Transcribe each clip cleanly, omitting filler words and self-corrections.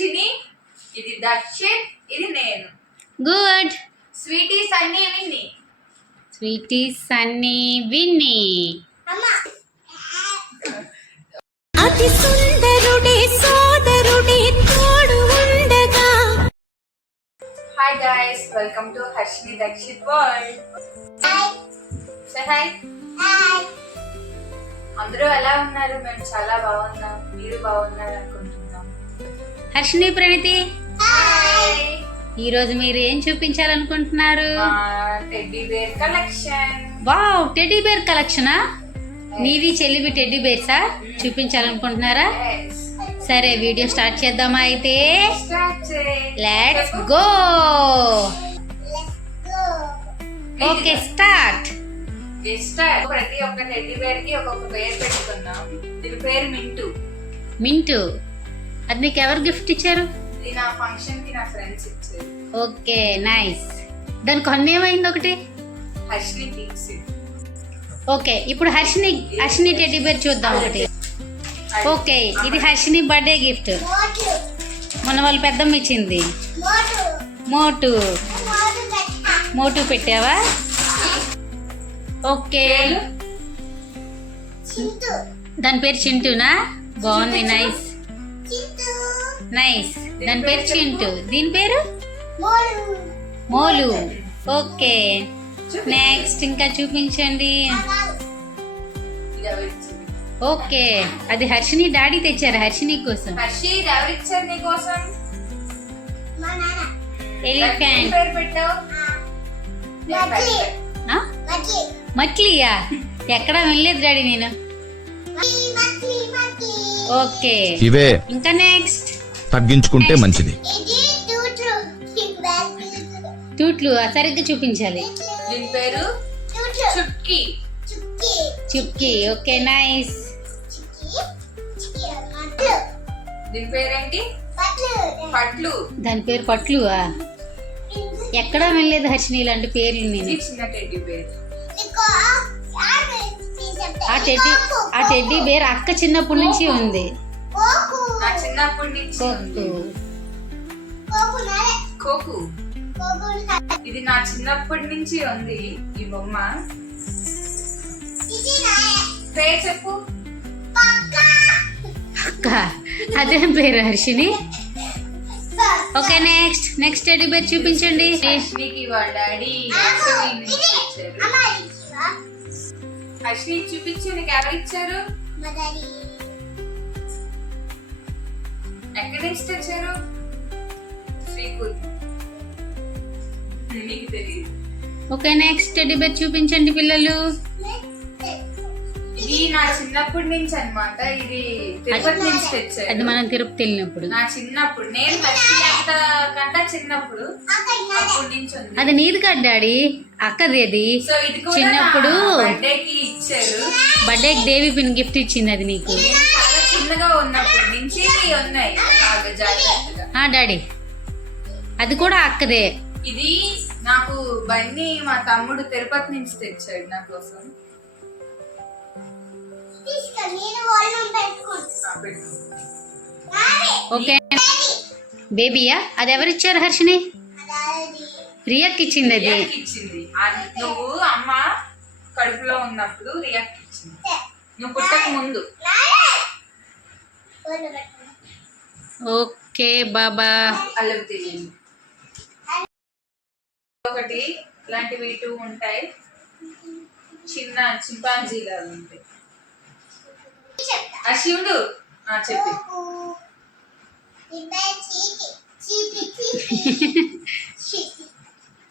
హర్షిని, ఇది దక్షిత్, ఇది నేను. గుడ్. స్వీటీ సన్నీ విన్ని. స్వీటీ సన్నీ విన్ని. అతి సుందరుడే సోదరుడే తోడు ఉండగా. Hi guys, welcome to Harshini Dakshit world. Say hi. అందరూ ఎలా ఉన్నారు? మేము చాలా బాగున్నాం. మీరు బాగున్నారు అనుకుంటున్నాం. హర్షిని, ప్రణితి, హాయ్. ఈ రోజు మీరు ఏం చూపించాలనుకుంటున్నారు? Teddy bear collection. Wow, teddy bear కలెక్షనా? నీవి చెల్లివి టెడ్డీ బేర్సా చూపించాలనుకుంటున్నారా? సరే, వీడియో స్టార్ట్ చేద్దామా అయితే? Let's go. Okay, start. ప్రతి ఒక్క టెడ్డీ బేర్ కి ఒక్కొక్క పేరు పెట్టుకున్నాం. దీని పేరు మింటూ. మింటూ. అది నీకు ఎవరు గిఫ్ట్ ఇచ్చారు? ఇది నా ఫంక్షన్ కి నా ఫ్రెండ్స్ ఇచ్చారు. Okay, nice. దాని కొన్న ఏమైంది? ఒకటి హర్షిని థింగ్స్. ఓకే, ఇప్పుడు హర్షిని టెడ్డీ బేర్ చూద్దాం ఒకటి. ఓకే, ఇది హర్షిని బర్త్డే గిఫ్ట్. మొన్న వాళ్ళు పెద్దమ్మ ఇచ్చింది. మోటు పెట్టావా? ఓకే, దాని పేరు చింటూనా? బాగుంది, నైస్ నైస్. దాని పేరు చింటూ, దీని పేరు మోలు. ఓకే, నెక్స్ట్ ఇంకా చూపించండి. ఓకే, అది హర్షిని డాడీ తెచ్చారు హర్షిని కోసం. హర్షి, ఎవరిచ్చారు నీ కోసం? ఎలిఫెంట్. పేరు పెట్టావు? మట్లియా? ఎక్కడా వినలేదు డాడీ నేను. ఓకే, ఇవే ఇంకా నెక్స్ట్ తగ్గించుకుంటే మంచిది. టూట్లు సరిగ్గా చూపించాలి. దీని పేరు చుట్కీ. చుక్కి. Okay, nice. దీని పేరేంటి? పట్లు. దాని పేరు పట్లువా? ఎక్కడా వినలేదు హర్షిని ఇలాంటి పేర్లు నేను. చిన్న టెడ్డీ బేర్. ఆ టెడ్డీ బేర్ అక్క చిన్నప్పటి నుంచి ఉంది. నా చిన్నప్పటి నుంచి ఉంది. కోకు. ఇది నా చిన్నప్పటి నుంచి ఉంది ఈ బొమ్మ. పేరు చెప్పు. అక్క, అదేం పేరు Harshini? Okay, next teddy bear చూపించండి. హర్షినికి వాళ్ళ డాడీ హర్షిని చూపించు. నీకు ఎవరు ఇచ్చారు? ఎక్కడి నుంచి తెచ్చారు? శ్రీకూర్. నీకు తెలియదు. ఓకే, నెక్స్ట్ టెడ్డీ బేర్ చూపించండి పిల్లలు. ఇది నా చిన్నప్పటి నుంచి అన్నమాట. ఇది తిరుపతి నుంచి తెచ్చారు. అది మనం తిరుపతి వెళ్ళినప్పుడు. నా చిన్నప్పుడు, నేను కంటే చిన్నప్పుడు అప్పటి నుంచి ఉంది. అది నీది కాదు డాడీ, అక్కది. అది సో ఇది కూడా చిన్నప్పుడు బర్త్డేకి ఇచ్చారు. బర్త్డేకి దేవి పిన్ గిఫ్ట్ ఇచ్చింది అది నీకు. నేను చాలా చిన్నగా ఉన్నప్పటి నుంచి ఉన్నాయి బాగా జాగ్రత్తగా. డాడీ, అది కూడా అక్కదే. ఇది నాకు బన్నీ మా తమ్ముడు తిరుపతి నుంచి తెచ్చాడు నా కోసం. ఓకే, బేబీయా? అది ఎవరిచ్చారు హర్షిని? రియాక్ ఇచ్చింది. అది ఇచ్చింది నువ్వు అమ్మ కడుపులో ఉన్నప్పుడు రియాక్ ఇచ్చింది, నువ్వు పుట్టక ముందు. ఓకే బాబా. అల్లం తెలియదు. ఒకటి ఇలాంటివి 2 ఉంటాయి, చిన్న చింపాంజీలా ఉంటాయి. ఆ శివుడు చెప్పి.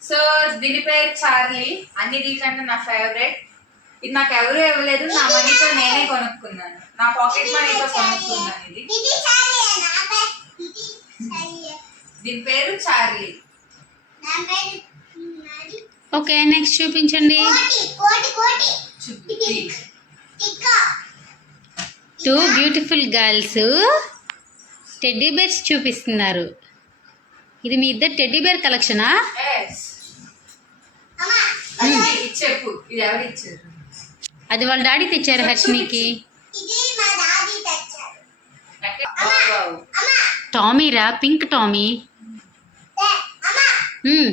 సో దీని పేరు చార్లీ. అన్ని దీనికంటే నా ఫేవరెట్. ఇది నాకు ఎవరు ఇవ్వలేదు, నా మనీతో నేనే కొనుక్కున్నాను. నా పాకెట్ మనీతో కొనుక్కున్నాను. ఇది దీని పేరు చార్లీ. ఓకే, నెక్స్ట్ చూపించండి. 2 బ్యూటిఫుల్ గర్ల్స్ టెడ్డీ బేర్స్ చూపిస్తున్నారు. ఇది మీ ఇద్దరు టెడ్డీ బేర్ కలెక్షనా? చెప్పు, ఇది ఎవరు ఇచ్చారు? అది వాళ్ళ డాడీ తెచ్చారు హర్షినికి. టామీరా, పింక్ టామీ. మ్మ్.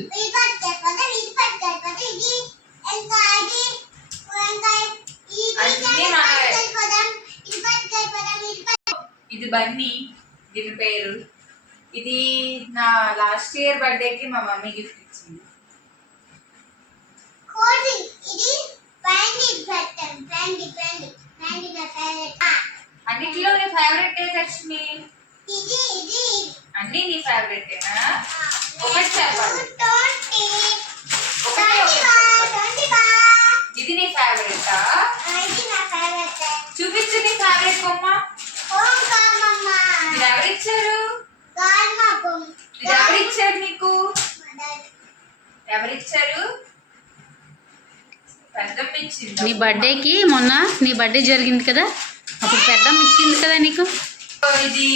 ఇది బన్నీ, దీని పేరు. ఇది నా లాస్ట్ ఇయర్ బర్త్డేకి మా మమ్మీ గిఫ్ట్ ఇచ్చింది. అన్నిటిలో నీ ఫేవరెట్ ఏ లక్ష్మి? అన్ని నీ ఫేవరెటేనా? ఒకటి చెప్పాలి. ఇది నీ ఫేవరెటా? చూపించు నీ ఫేవరెట్ బొమ్మ. ఇది ఎవరిచ్చారు? ఇది ఎవరిచ్చారు నీకు? ఎవరిచ్చారు? పెద్దమ్మ ఇచ్చింది. నీ బర్త్డేకి మొన్న నీ బర్త్డే జరిగింది కదా, అప్పుడు పెద్దమ్మ ఇచ్చింది కదా నీకు. ఇది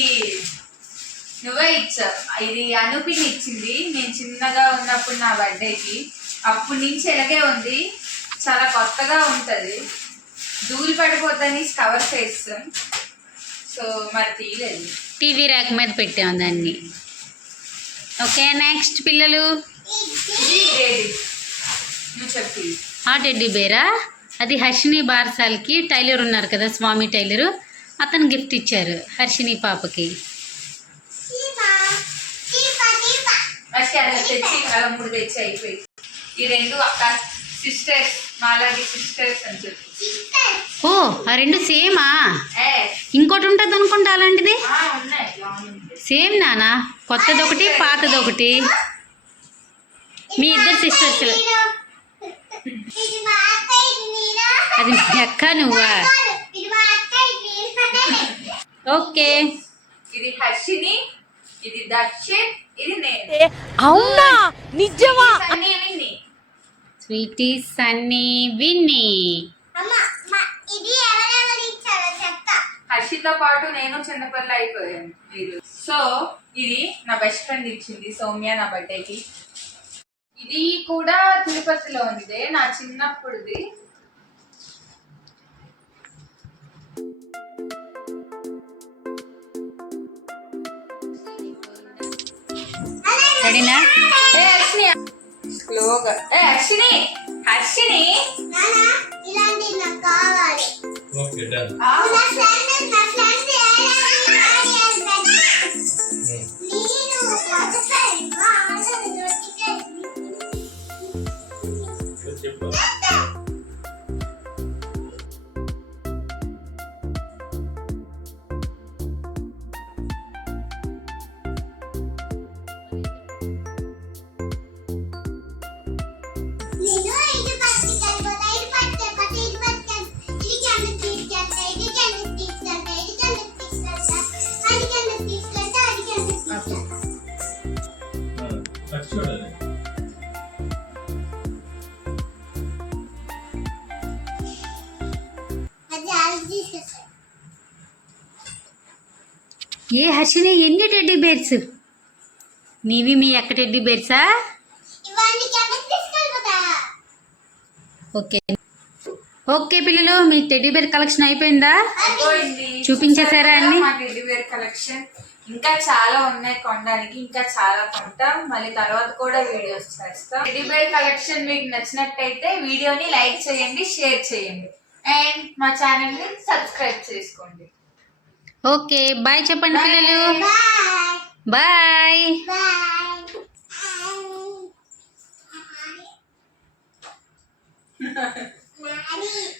నువ్వే ఇచ్చావు. ఇది అనుపిని ఇచ్చింది నేను చిన్నగా ఉన్నప్పుడు నా బర్త్డేకి. అప్పటి నుంచి ఎలాగే ఉంది, చాలా కొత్తగా ఉంటుంది. ధూళి పడిపోద్దని కవర్ చేస్తాం, సో మరి తీయలేదు. టీవీ ర్యాక్ మీద పెట్టాము దాన్ని. ఓకే, నెక్స్ట్ పిల్లలు. ఇది ఏది? నువ్వు చెప్పి. ఆ టెడ్డీ బేరా, అది హర్షిని బారసాలకి టైలర్ ఉన్నారు కదా, స్వామి టైలరు, అతను గిఫ్ట్ ఇచ్చారు హర్షిని పాపకి. అలా తెచ్చి అలా 3 తెచ్చి అయిపోయి. ఈ 2 అక్క సిస్టర్స్, మాలాగి సిస్టర్స్ అని చెప్పి. ఓ, ఆ 2 సేమా? ఇంకోటి ఉంటుంది అనుకుంటా అలాంటిది. ఉన్నాయి. సేమ్ నానా, కొత్తది ఒకటి పాతది ఒకటి. మీ ఇద్దరు సిస్టర్స్. అది మీ అక్క నువ్వా? ఓకే. ఇది హర్షిని, ఇది దర్శన్, ఇది నేను. అవునా నిజమా? Sunny, Winnie. Sweetie, Sunny, Winnie. హర్షితో పాటు నేను చిన్నపిల్ల అయిపోయాను మీరు. సో ఇది నా బెస్ట్ ఫ్రెండ్ ఇచ్చింది సౌమ్య నా బర్త్డేకి. ఇది కూడా తిరుపతిలో ఉంది, నా చిన్నప్పుడుది. రెడీనా? స్లోగా. హర్షిని, హర్షిని. Okay done. చెప్పు. చూడాలి. ఏ హర్షిని, ఎన్ని టెడ్డీ బేర్స్ నీవి? మీ అక్క టెడ్డీ బేర్సా? ఓకే ఓకే పిల్లలు, మీ టెడ్డీ బేర్ కలెక్షన్ అయిపోయిందా? చూపించేశారా అన్ని? మా టెడ్డీ బేర్ కలెక్షన్ ఇంకా చాలా ఉన్నాయి కొనడానికి, ఇంకా చాలా కొంటాం. మళ్ళీ తర్వాత కూడా వీడియోస్ చేస్తాం. టెడ్డీ బేర్ కలెక్షన్ మీకు నచ్చినట్టయితే వీడియోని లైక్ చేయండి, షేర్ చేయండి, అండ్ మా ఛానల్ ని సబ్స్క్రైబ్ చేసుకోండి. ఓకే, బాయ్ చెప్పండి పిల్లలు. బాయ్. Bye.